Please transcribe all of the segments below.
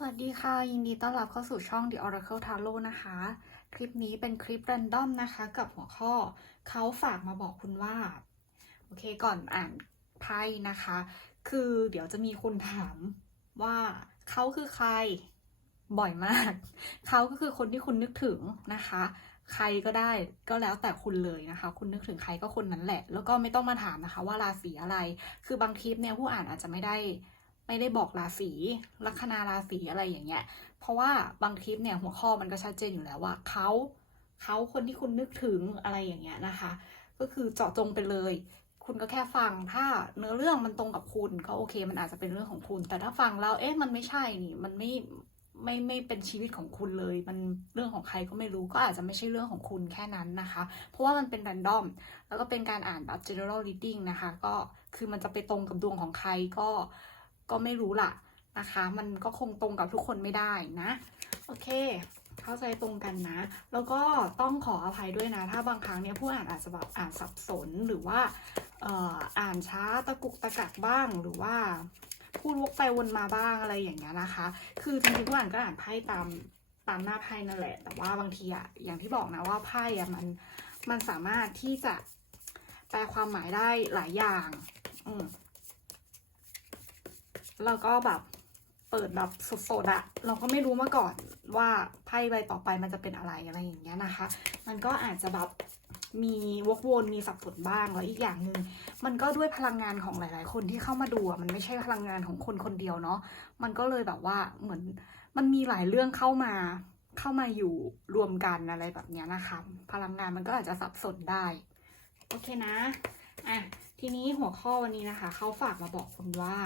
สวัสดีค่ะ ยินดีต้อนรับเข้าสู่ช่อง The Oracle Tarot นะคะ คลิปนี้เป็นคลิป r รนดอมนะคะ กับหัวข้อเขาฝากมาบอกคุณว่า โอเคก่อนอ่านไพ่นะคะ คือเดี๋ยวจะมีคนถามว่าเขาคือใครบ่อยมาก เขาก็คือคนที่คุณนึกถึงนะคะ ใครก็ได้ก็แล้วแต่คุณเลยนะคะ คุณนึกถึงใครก็คนนั้นแหละ แล้วก็ไม่ต้องมาถามนะคะ ว่าราศีอะไร คือบางคลิปเนี่ยผู้อ่านอาจจะไม่ได้ ไม่ได้บอกราศีลัคนาราศีอะไรอย่างเงี้ย เพราะว่าบางคลิปเนี่ยหัวข้อมันก็ชัดเจนอยู่แล้วว่าเขาเขาคนที่คุณนึกถึงอะไรอย่างเงี้ยนะคะ ก็คือเจาะจงไปเลย คุณก็แค่ฟังถ้าเนื้อเรื่องมันตรงกับคุณก็โอเค มันอาจจะเป็นเรื่องของคุณ แต่ถ้าฟังแล้วเอ๊ะมันไม่ใช่นี่มันไม่ไม่ไม่เป็นชีวิตของคุณเลย มันเรื่องของใครก็ไม่รู้ก็อาจจะไม่ใช่เรื่องของคุณแค่นั้นนะคะ เพราะว่ามันเป็น r รนดอม แล้วก็เป็นการอ่านแบบ general reading นะคะ ก็คือมันจะไปตรงกับดวงของใครก็ ก็ไม่รู้ล่ะนะคะ มันก็คงตรงกับทุกคนไม่ได้นะ โอเค เข้าใจตรงกันนะ แล้วก็ต้องขออภัยด้วยนะ ถ้าบางครั้งเนี่ยผู้อ่านอาจจะแบบอ่านสับสนหรือว่าเอ่ออ่านช้าตะกุกตะกักบ้างหรือว่าพูดวกไปวนมาบ้างอะไรอย่างเงี้ยนะคะ คือจริงๆผู้อ่านก็อ่านไพ่ตามตามหน้าไพ่นั่นแหละ แต่ว่าบางทีอะอย่างที่บอกนะว่าไพ่อะมันมันสามารถที่จะแปลความหมายได้หลายอย่าง อืม แล้วก็แบบเปิดแบบสดๆอะเราก็ไม่รู้มาก่อนว่าไพ่ใบต่อไปมันจะเป็นอะไรอะไรอย่างเงี้ยนะคะ มันก็อาจจะแบบมีวกวนมีสับสนบ้างแล้วอีกอย่างหนึ่งมันก็ด้วยพลังงานของหลาย ๆ คนที่เข้ามาดูอะมันไม่ใช่พลังงานของคนคนเดียวเนาะมันก็เลยแบบว่าเหมือนมันมีหลายเรื่องเข้ามาเข้ามาอยู่รวมกันอะไรแบบเนี้ยนะคะ พลังงานมันก็อาจจะสับสนได้โอเคนะอะทีนี้หัวข้อวันนี้นะคะเขาฝากมาบอกคุณว่า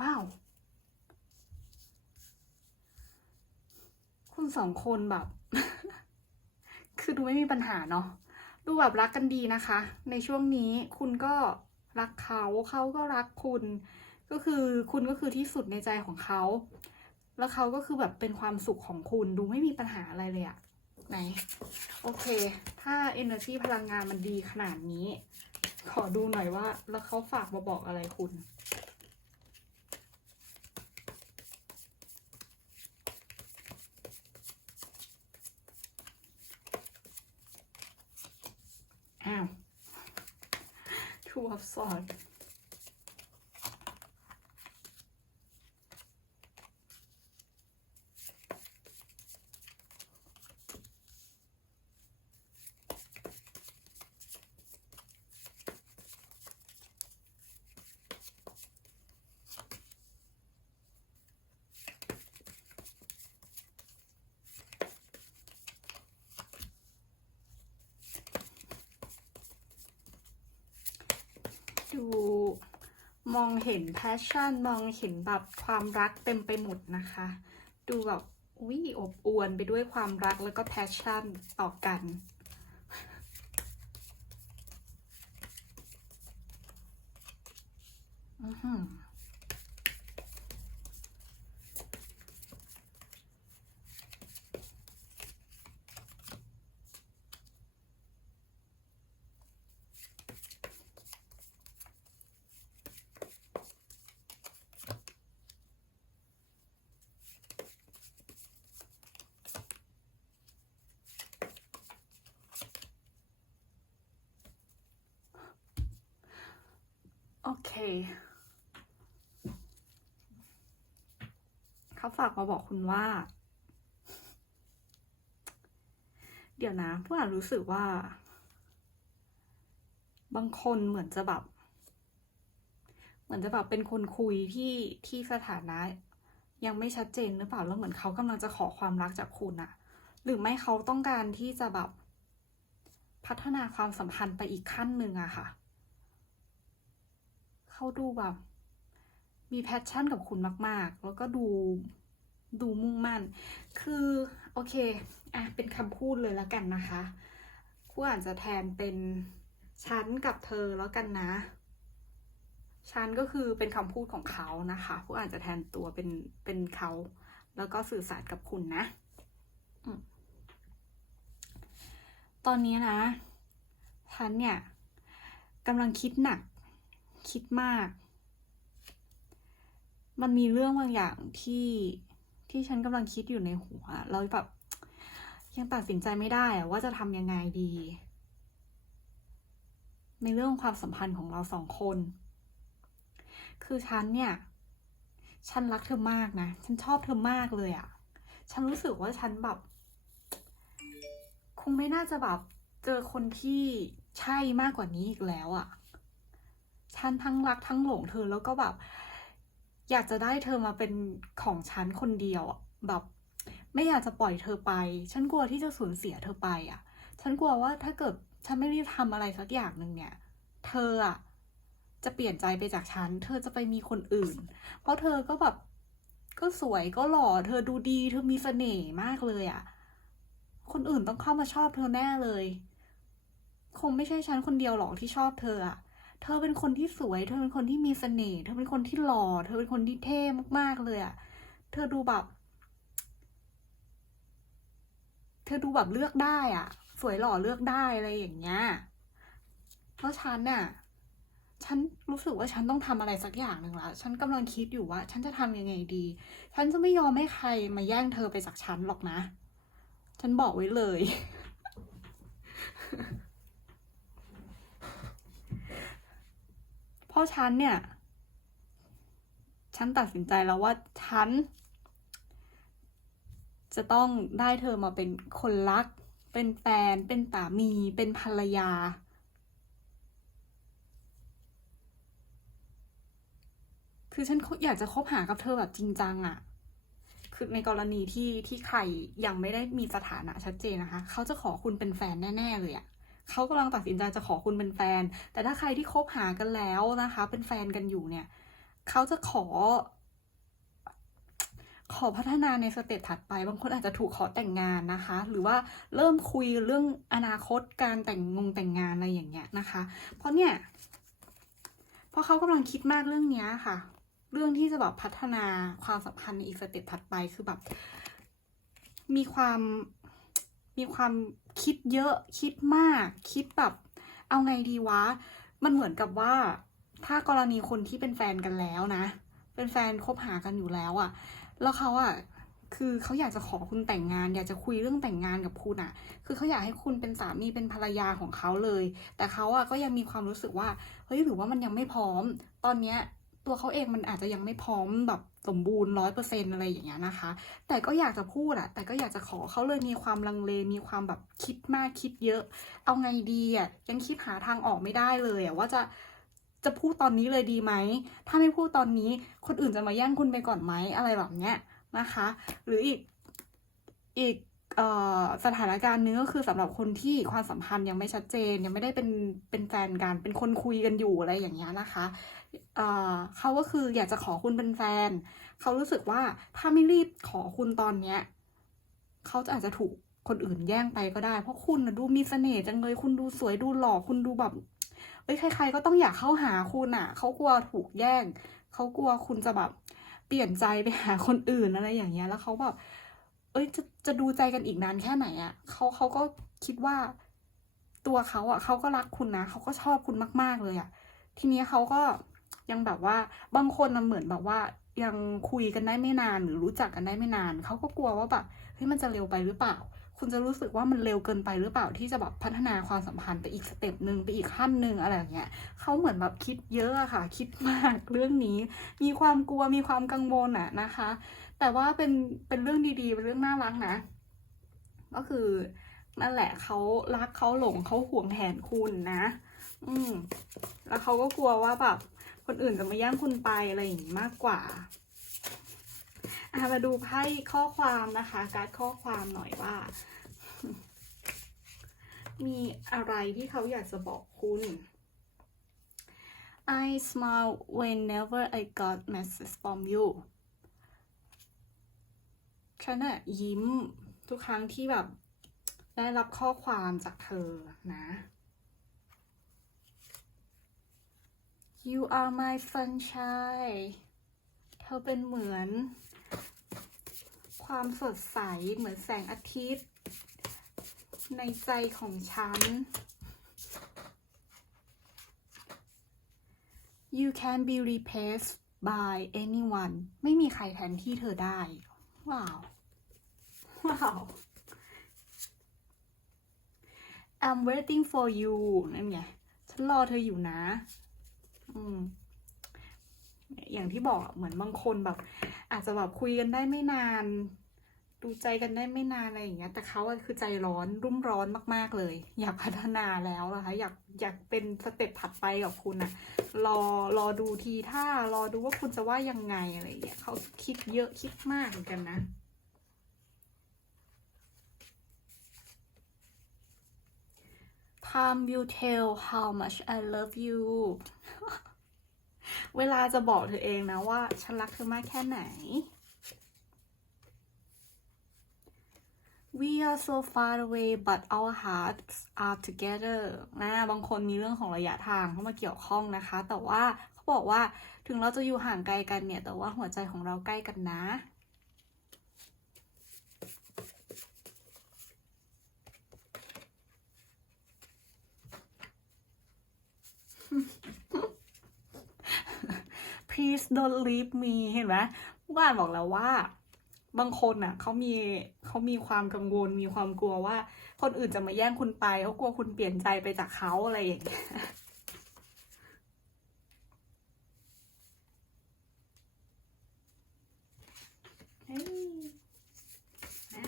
ว้าว คุณสองคนแบบ คือดูไม่มีปัญหาเนาะดูแบบรักกันดีนะคะ ในช่วงนี้คุณก็รักเขาเขาก็รักคุณ ก็คือคุณก็คือที่สุดในใจของเขา แล้วเขาก็คือแบบเป็นความสุขของคุณดูไม่มีปัญหาอะไรเลยอะไหน โอเค ถ้า energy พลังงานมันดีขนาดนี้ ขอดูหน่อยว่า แล้วเขาฝากมาบอกอะไรคุณ two offside มองเห็นแพชชั่น มองเห็นแบบความรักเต็มไปหมดนะคะ ดูแบบอุ้ยอบอวลไปด้วยความรักแล้วก็แพชชั่นต่อกัน อือหือ เคเขาฝากมาบอกคุณว่า เดี๋ยวนะผู้อ่านรู้สึกว่า บางคนเหมือนจะแบบ เหมือนจะแบบเป็นคนคุยที่ที่สถานะ ยังไม่ชัดเจนหรือเปล่าแล้วเหมือนเขากำลังจะขอความรักจากคุณอะหรือไม่เขาต้องการที่จะแบบพัฒนาความสัมพันธ์ไปอีกขั้นหนึ่งอะค่ะ เขาดูแบบ มีแพชชั่นกับคุณมาก ๆ แล้วก็ดูดูมุ่งมั่น คือโอเคอะเป็นคำพูดเลยแล้วกันนะคะผู้อานจะแทนเป็นฉันกับเธอแล้วกันนะฉันก็คือเป็นคำพูดของเขานะคะผู้อ่านจะแทนตัวเป็นเป็นเขา แล้วก็สื่อสารกับคุณนะอตอนนี้นะฉันเนี่ยกำลังคิดหนัก คิดมาก มันมีเรื่องบางอย่างที่ที่ฉันกำลังคิดอยู่ในหัวแล้วแบบยังตัดสินใจไม่ได้อะว่าจะทำยังไงดี ในเรื่องความสัมพันธ์ของเราสองคน คือฉันเนี่ย ฉันรักเธอมากนะ ฉันชอบเธอมากเลยอะฉันรู้สึกว่าฉันแบบ คงไม่น่าจะแบบเจอคนที่ใช่มากกว่านี้อีกแล้วอะ ฉันทั้งรักทั้งหลงเธอแล้วก็แบบ อยากจะได้เธอมาเป็นของฉันคนเดียวอะแบบ ไม่อยากจะปล่อยเธอไป ฉันกลัวที่จะสูญเสียเธอไปอะฉันกลัวว่าถ้าเกิดฉันไม่รีบทำอะไรสักอย่างหนึ่งเนี่ย เธออะจะเปลี่ยนใจไปจากฉัน เธอจะไปมีคนอื่น เพราะเธอก็แบบก็สวยก็หล่อ เธอดูดี เธอมีเสน่ห์มากเลยอะคนอื่นต้องเข้ามาชอบเธอแน่เลย คงไม่ใช่ฉันคนเดียวหรอกที่ชอบเธออะ เธอเป็นคนที่สวย เธอเป็นคนที่มีเสน่ห์ เธอเป็นคนที่หล่อ เธอเป็นคนที่เท่มากๆเลยอะเธอดูแบบ เธอดูแบบเลือกได้อะสวยหล่อเลือกได้อะไรอย่างเงี้ย เพราะฉันน่ะ ฉันรู้สึกว่าฉันต้องทำอะไรสักอย่างหนึ่งละ ฉันกำลังคิดอยู่ว่า ฉันจะทำยังไงดี ฉันจะไม่ยอมให้ใครมาแย่งเธอไปจากฉันหรอกนะ ฉันบอกไว้เลย เพราะฉันเนี่ย ฉันตัดสินใจแล้วว่าฉัน จะต้องได้เธอมาเป็นคนรัก เป็นแฟน เป็นสามี เป็นภรรยา คือฉันอยากจะคบหากับเธอแบบจริงจังอะคือในกรณีที่ที่ใครยังไม่ได้มีสถานะชัดเจนนะคะ เขาจะขอคุณเป็นแฟนแน่ ๆ เลยอะ เขากำลังตัดสินใจจะขอคุณเป็นแฟน แต่ถ้าใครที่คบหากันแล้วนะคะ เป็นแฟนกันอยู่เนี่ยเขาจะขอ ขอพัฒนาในสเต็ปถัดไป บางคนอาจจะถูกขอแต่งงานนะคะ หรือว่าเริ่มคุยเรื่องอนาคตการแต่งงงแต่งงานอะไรอย่างเงี้ยนะคะ เพราะเนี่ยเพราะเขากำลังคิดมากเรื่องเนี้ยค่ะ เรื่องที่จะแบบพัฒนาความสัมพันธ์ในอีกสเต็ปถัดไปคือแบบมีความมีความ คิดเยอะคิดมาก คิดแบบเอาไงดีวะ มันเหมือนกับว่า ถ้ากรณีคนที่เป็นแฟนกันแล้วนะ เป็นแฟนคบหากันอยู่แล้วอะแล้วเขาอะคือเขาอยากจะขอคุณแต่งงาน อยากจะคุยเรื่องแต่งงานกับคุณอะคือเขาอยากให้คุณเป็นสามีเป็นภรรยาของเขาเลย แต่เขาอะก็ยังมีความรู้สึกว่าเฮ้ยหรือว่ามันยังไม่พร้อม ตอนเนี้ย ตัวเขาเองมันอาจจะยังไม่พร้อมแบบสมบูรณ์ร้อยเปอร์เซ็นอะไรอย่างเงี้ยนะคะ แต่ก็อยากจะพูดอะแต่ก็อยากจะขอเขาเลยมีความลังเลมีความแบบคิดมากคิดเยอะ เอาไงดีอะยังคิดหาทางออกไม่ได้เลยอะว่าจะจะพูดตอนนี้เลยดีไหม ถ้าไม่พูดตอนนี้คนอื่นจะมาแย่งคุณไปก่อนไหมอะไรแบบเนี้ยนะคะ หรืออีกอีก สถานการณ์นึงก็คือสำหรับคนที่ความสัมพันธ์ยังไม่ชัดเจน ยังไม่ได้เป็นเป็นแฟนกัน เป็นคนคุยกันอยู่อะไรอย่างเงี้ยนะคะเเขาก็คืออยากจะขอคุณเป็นแฟน เขารู้สึกว่าถ้าไม่รีบขอคุณตอนเนี้ยเขาจะอาจจะถูกคนอื่นแย่งไปก็ได้ เพราะคุณนะดูมีเสน่ห์จังเลย คุณดูสวยดูหล่อคุณดูแบบเอ้ยใคร ๆ ก็ต้องอยากเข้าหาคุณอะเขากลัวถูกแย่งเขากลัวคุณจะแบบเปลี่ยนใจไปหาคนอื่นอะไรอย่างเงี้ยแล้วเขาแบบ เอ้ยจะจะดูใจกันอีกนานแค่ไหนอะเขาเขาก็คิดว่าตัวเขาอะเขาก็รักคุณนะเขาก็ชอบคุณมาก ๆ เลยอะ ทีนี้เขาก็ยังแบบว่าบางคนมันเหมือนแบบว่ายังคุยกันได้ไม่นานหรือรู้จักกันได้ไม่นานเขาก็กลัวว่าแบบ เฮ้ยมันจะเร็วไปหรือเปล่า คุณจะรู้สึกว่ามันเร็วเกินไปหรือเปล่าที่จะแบบพัฒนาความสัมพันธ์ไปอีกสเต็ปหนึ่งไปอีกขั้นหนึ่งอะไรอย่างเงี้ยเขาเหมือนแบบคิดเยอะอะค่ะ คิดมากเรื่องนี้ มีความกลัวมีความกังวลอะนะคะ แต่ว่าเป็นเป็นเรื่องดีๆเป็นเรื่องน่ารักนะ ก็คือนั่นแหละเขารักเขาหลงเขาห่วงแหนคุณนะ อืม แล้วเขาก็กลัวว่าแบบคนอื่นจะมาแย่งคุณไปอะไรอย่างนี้มากกว่า มาดูไพ่ข้อความนะคะ การ์ดข้อความหน่อยว่า มีอะไรที่เขาอยากจะบอกคุณ I smile whenever I got message from you ฉันอะยิ้มทุกครั้งที่แบบ ได้รับข้อความจากเธอนะ You are my sunshine เธอเป็นเหมือน ความสดใสเหมือนแสงอาทิตย์ ในใจของฉัน You can be replaced by anyone ไม่มีใครแทนที่เธอได้ ว้าว ว้าว I'm waiting for you นั่นไง ฉันรอเธออยู่นะ อืม อย่างที่บอกเหมือนบางคนแบบ อาจจะแบบคุยกันได้ไม่นาน ดูใจกันได้ไม่นานอะไรอย่างเงี้ย แต่เขาคือใจร้อนรุ่มร้อนมาก ๆเลย อยากพัฒนาแล้วนะคะอยากอยากเป็นสเต็ปถัดไปกับคุณอะรอรอดูทีท่ารอดูว่าคุณจะว่ายังไงอะไรอย่างเงี้ยเขาคิดเยอะคิดมากเหมือนกันนะ Time will tell how much I love you เวลาจะบอกเธอเองนะว่า ฉันรักเธอมากแค่ไหน We are so far away but our hearts are together นะบางคนมีเรื่องของระยะทางเข้ามาเกี่ยวข้องนะคะ แต่ว่าเขาบอกว่าถึงเราจะอยู่ห่างไกลกันเนี่ย แต่ว่าหัวใจของเราใกล้กันนะ please don't leave me เห็นไหมว่าบอกแล้วว่า บางคนอะเขามีเขามีความกังวลมีความกลัวว่า คนอื่นจะมาแย่งคุณไปเขากลัวคุณเปลี่ยนใจไปจากเขาอะไรอย่างเงี้ยเฮ้ยนะ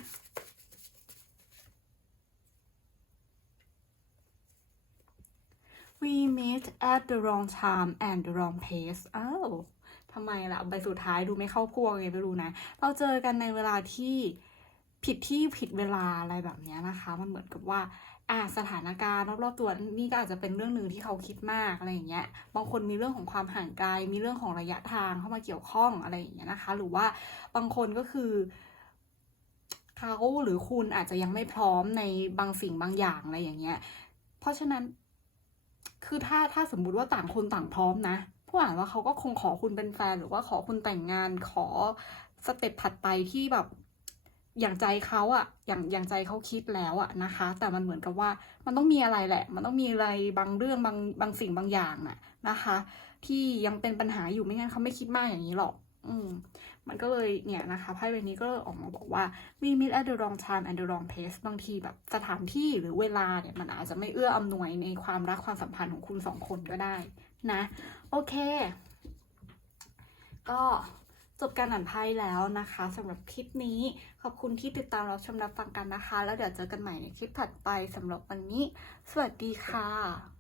We meet at the wrong time and the wrong place อ้าวทำไมล่ะใบสุดท้ายดูไม่เข้าพวไงไม่รู้นะ เราเจอกันในเวลาที่ผิดที่ผิดเวลาอะไรแบบนี้นะคะ มันเหมือนกับว่าอ่าสถานการณ์รอบๆตัวนี่ก็อาจจะเป็นเรื่องหนึ่งที่เขาคิดมากอะไรอย่างเงี้ย บางคนมีเรื่องของความห่างไกล มีเรื่องของระยะทางเข้ามาเกี่ยวข้องอะไรอย่างเงี้ยนะคะ หรือว่าบางคนก็คือเขาหรือคุณอาจจะยังไม่พร้อมในบางสิ่งบางอย่างอะไรอย่างเงี้ย เพราะฉะนั้น คือถ้าถ้าสมมุติว่าต่างคนต่างพร้อมนะ ผู้อ่านว่าเขาก็คงขอคุณเป็นแฟนหรือว่าขอคุณแต่งงานขอสเต็ปถัดไปที่แบบอย่างใจเขาอะอย่างอย่างใจเขาคิดแล้วอะนะคะ แต่มันเหมือนกับว่ามันต้องมีอะไรแหละ มันต้องมีอะไรบางเรื่องบางบางสิ่งบางอย่างน่ะนะคะ ที่ยังเป็นปัญหาอยู่ไม่งั้นเขาไม่คิดมากอย่างนี้หรอก อืม มันก็เลยเนี่ยนะคะไพ่ใบนี้ก็ออกมาบอกว่า we meet at the wrong time and the wrong place บางทีแบบสถานที่หรือเวลาเนี่ยมันอาจจะไม่เอื้ออำนวยในความรักความสัมพันธ์ของคุณสองคนก็ได้นะ โอเค ก็จบการอ่านไพ่แล้วนะคะสำหรับคลิปนี้ขอบคุณที่ติดตามรับชมรับฟังกันนะคะ แล้วเดี๋ยวเจอกันใหม่ในคลิปถัดไปสำหรับวันนี้ สวัสดีค่ะ